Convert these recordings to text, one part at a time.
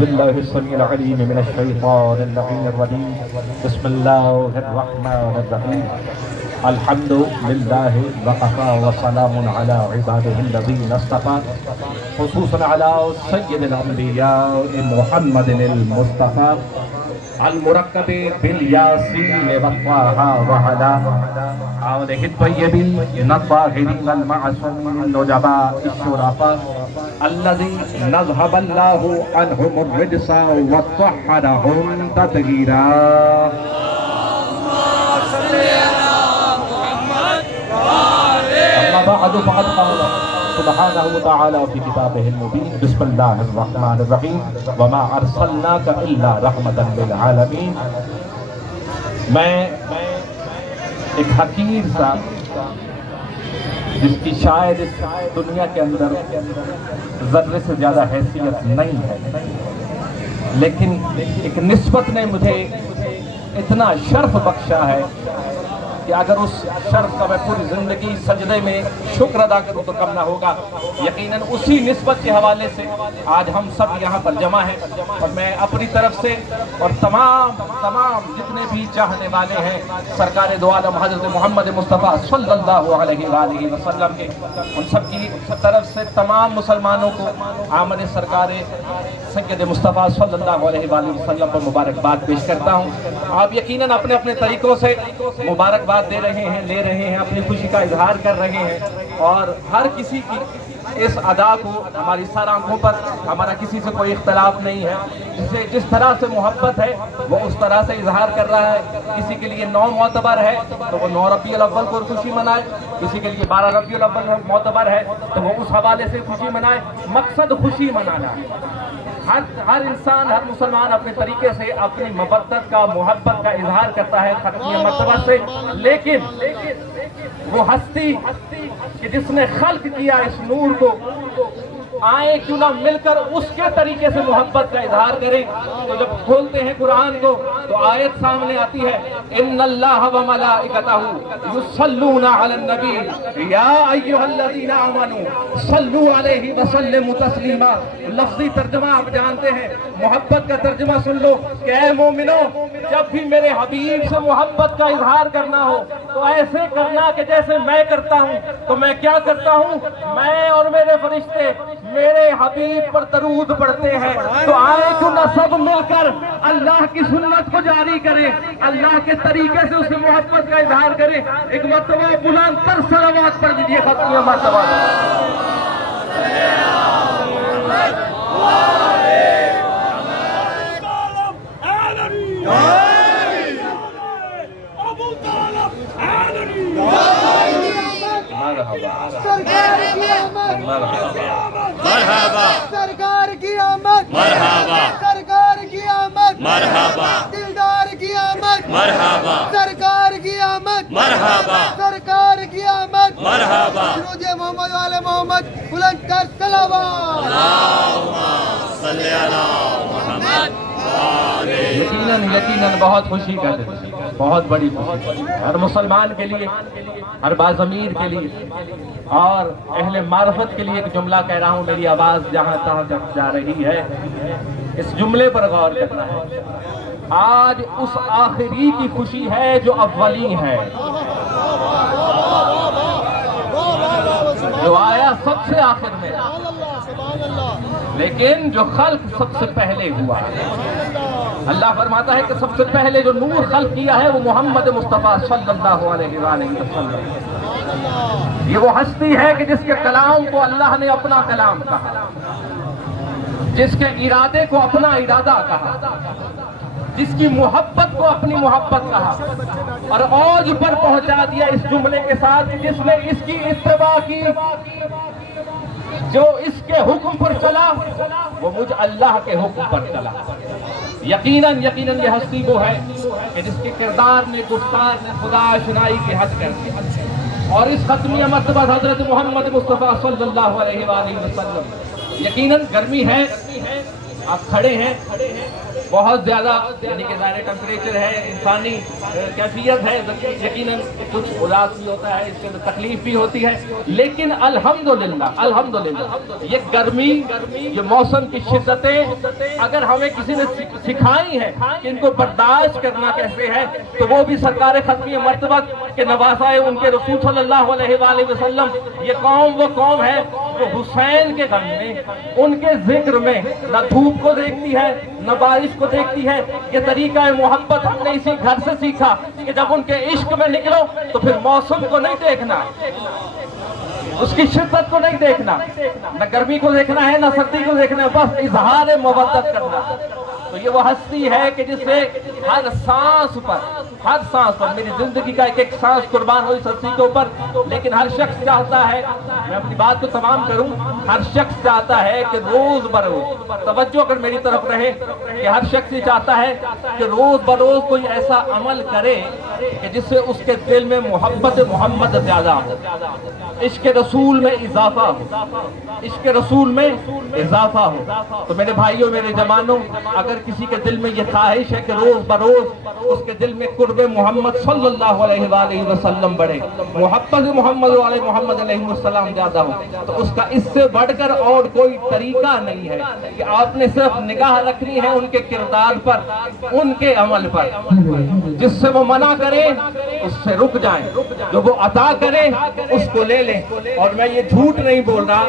بالله السميع العليم من الشيطان اللعين الرجيم. بسم الله الرحمن الرحيم. الحمد لله وكفى وسلام على عباده الذين اصطفى خصوصا على سيد الانبياء محمد المصطفى المركب بالياسين والطه وعلى آله الطيبين الطاهرين المعصومين النجباء الشرفاء الذي نذهب الله عنهم الرجس وطهرهم تطهيرا. أما بعد فقد قال سبحانه وتعالى في كتابه المبين. بسم الله الرحمن الرحيم. وما أرسلناك إلا رحمة للعالمين. میں ایک حقیر سا جس کی شاید اس دنیا کے اندر ذرے سے زیادہ حیثیت نہیں ہے، لیکن ایک نسبت نے مجھے اتنا شرف بخشا ہے کہ اگر اس شرف کا میں پوری زندگی سجدے میں شکر ادا کروں تو کم نہ ہوگا. یقیناً اسی نسبت کے حوالے سے آج ہم سب یہاں پر جمع ہیں، اور میں اپنی طرف سے اور تمام جتنے بھی چاہنے والے ہیں سرکار دو عالم حضرت محمد مصطفیٰ صلی اللہ علیہ وآلہ وسلم کے، ان سب کی طرف سے تمام مسلمانوں کو آمد سرکار سید مصطفیٰ صلی اللہ علیہ وآلہ وسلم پر مبارکباد پیش کرتا ہوں. آپ یقیناً اپنے اپنے طریقوں سے مبارکباد دے رہے ہیں، لے رہے ہیں، اپنی خوشی کا اظہار کر رہے ہیں، اور ہر کسی کی اس ادا کو ہماری سارا آنکھوں پر ہمارا کسی سے کوئی اختلاف نہیں ہے. جس طرح سے محبت ہے وہ اس طرح سے اظہار کر رہا ہے. کسی کے لیے 9 معتبر ہے تو وہ 9 ربیع الاول کو خوشی منائے، کسی کے لیے 12 ربیع الاول معتبر ہے تو وہ اس حوالے سے خوشی منائے. مقصد خوشی منانا ہے. ہر انسان، ہر مسلمان اپنے طریقے سے اپنی محبت کا اظہار کرتا ہے ختمی مرتبہ سے، لیکن وہ ہستی کہ جس نے خلق کیا اس نور کو، آئے کیوں نہ مل کر اس کے طریقے سے محبت کا اظہار کریں. تو جب کھولتے ہیں قرآن کو تو آیت سامنے آتی ہے، ان اللہ وملائکتہ یصلون علی النبی یا ایھا الذین آمنوا صلوا علیہ وسلموا تسلیما. لفظی ترجمہ آپ جانتے ہیں، محبت کا ترجمہ سن لو کہ اے مومنو، جب بھی میرے حبیب سے محبت کا اظہار کرنا ہو تو ایسے کرنا کہ جیسے میں کرتا ہوں. تو میں کیا کرتا ہوں؟ میں اور میرے فرشتے میرے حبیب پر درود پڑھتے ہیں. تو آئے کیوں نہ سب مل کر اللہ کی سنت کو جاری کریں، اللہ کے طریقے سے اسے محبت کا اظہار کریں. ایک مرتبہ بلند تر صلوات پڑھ دیجیے ختم مرتبہ. مرحبا سرکار کی آمد، مرحبا سرکار کی آمد، مرحبا دلدار کی آمد، مرحبا سرکار کی آمد، مرحبا سرکار کی آمد، مرحبا درود محمد والے محمد بلند کر صلوات. اللہم صلی علی محمد. یقیناً بہت خوشی کا دن، بہت بڑی خوشی ہر مسلمان کے لیے، ہر باضمیر کے لیے اور اہل معرفت کے لیے. ایک جملہ کہہ رہا ہوں، میری آواز جہاں تہاں جا رہی ہے، اس جملے پر غور کرنا ہے. آج اس آخری کی خوشی ہے جو اولی ہے، جو آیا سب سے آخر میں، لیکن جو خلق سب سے پہلے ہوا. اللہ فرماتا ہے کہ سب سے پہلے جو نور خلق کیا ہے وہ محمد مصطفیٰ صلی اللہ علیہ وسلم. یہ وہ ہستی ہے کہ جس کے کلام کو اللہ نے اپنا کلام کہا، جس کے ارادے کو اپنا ارادہ کہا، جس کی محبت کو اپنی محبت کہا، اور اوج پر پہنچا دیا اس جملے کے ساتھ جس نے اس کی اتباع کی. جو اس کے حکم پر چلا وہ مجھ اللہ کے حکم پر چلا. یقیناً یہ ہستی وہ ہے کہ جس کے کردار نے، گفتار نے خدا آشنائی کے حد کر دی. اور اس ختمی مرتبہ حضرت محمد مصطفیٰ صلی اللہ علیہ وآلہ وسلم. یقیناً گرمی ہے، آپ کھڑے ہیں، بہت زیادہ یعنی کہ ظاہر ٹمپریچر ہے، انسانی کیفیت ہے، یقیناً کچھ اداس بھی ہوتا ہے، اس کے اندر تکلیف بھی ہوتی ہے، لیکن الحمدللہ یہ گرمی، یہ موسم کی شدتیں اگر ہمیں کسی نے سکھائی ہیں کہ ان کو برداشت کرنا کیسے ہے، تو وہ بھی سرکار ختمی مرتبہ کے نواسائے ان کے رسول صلی اللہ علیہ وآلہ وسلم. یہ قوم وہ قوم ہے وہ حسین کے غم میں، ان کے ذکر میں نہ دھوپ کو دیکھتی ہے نہ بارش کو دیکھتی ہے. یہ طریقہ محبت ہم نے اسی گھر سے سیکھا کہ جب ان کے عشق میں نکلو تو پھر موسم کو نہیں دیکھنا، اس کی شدت کو نہیں دیکھنا، نہ گرمی کو دیکھنا ہے نہ سردی کو دیکھنا ہے، بس اظہار محبت کرنا. تو یہ وہ ہستی ہے کہ جس سے ہر سانس پر میری زندگی کا ایک سانس قربان ہوئی ہستی کے اوپر. لیکن ہر شخص چاہتا ہے، میں اپنی بات کو تمام کروں، ہر شخص چاہتا ہے کہ روز بروز توجہ اگر میری طرف رہے کہ ہر شخص یہ چاہتا ہے کہ روز بروز کوئی ایسا عمل کرے کہ جس سے اس کے دل میں محبت محمد زیادہ ہو، عشق رسول میں اضافہ ہو، عشق رسول میں اضافہ ہو. تو میرے بھائیوں، میرے جوانوں، اگر کسی کے دل میں یہ خواہش ہے کہ روز بروز اس کے دل میں قرب محمد صلی اللہ علیہ وآلہ وسلم بڑھے، محبت محمد علیہ محمد علیہ السلام زیادہ ہو، تو اس کا اس سے بڑھ کر اور کوئی طریقہ نہیں ہے کہ آپ نے صرف نگاہ رکھنی ہے ان کے کردار پر، ان کے عمل پر. جس سے وہ منع کرے اس سے رک جائیں، جو وہ عطا کرے اس کو لے لیں. اور میں یہ جھوٹ نہیں بول رہا،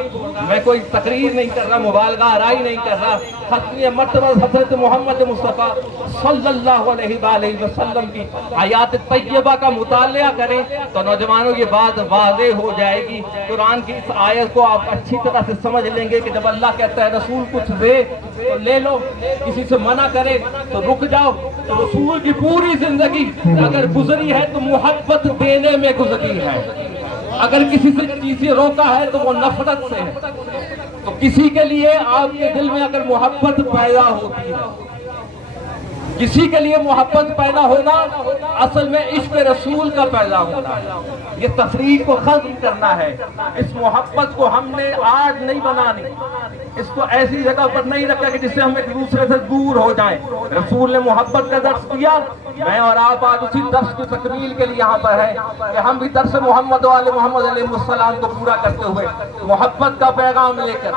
میں کوئی تقریر نہیں کر رہا، مبالغہ آرائی نہیں کر رہا. ختمی مرتبہ حضرت محمد مصطفیٰ صلی اللہ علیہ وآلہ وسلم کی آیات طیبہ کا مطالعہ کریں تو نوجوانوں یہ بات واضح ہو جائے گی. قرآن کی اس آیت کو آپ اچھی طرح سے سمجھ لیں گے کہ جب اللہ کہتا ہے رسول کچھ دے تو لے لو، کسی سے منع کرے تو رک جاؤ. تو رسول کی پوری زندگی اگر گزری ہے تو محبت دینے میں گزری ہے. اگر کسی سے چیزیں روکا ہے تو وہ نفرت سے ہے. تو کسی کے لیے آپ کے دل میں اگر محبت پیدا ہوتی ہے، کسی کے لیے محبت پیدا ہونا اصل میں عشق رسول کا پیدا ہونا ہے. یہ تفریق کو ختم کرنا ہے. اس محبت کو ہم نے آج نہیں بنانی، اس کو ایسی جگہ پر نہیں رکھا کہ جس سے ہم ایک دوسرے سے دور ہو جائیں. رسول نے محبت کا درس دیا، میں اور آپ آج اسی درس کی تکمیل کے لیے یہاں پر ہیں کہ ہم بھی درس محمد والے محمد علیہ السلام کو پورا کرتے ہوئے محبت کا پیغام لے کر،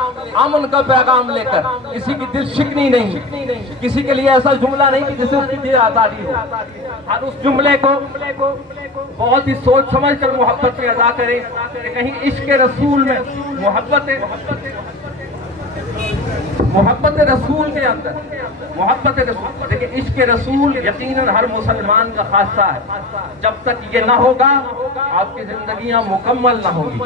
امن کا پیغام لے کر، کسی کی دل شکنی نہیں، کسی کے لیے ایسا جملہ نہیں کہ جس سے اس کی دل آزادی ہو. ہر اس جملے کو بہت ہی سوچ سمجھ کر محبت میں ادا کریں کہ کہیں عشق رسول میں محبت رسول کے اندر محبت رسول. لیکن عشق رسول یقیناً ہر مسلمان کا خاصہ ہے. جب تک یہ نہ ہوگا آپ کی زندگیاں مکمل نہ ہوگی.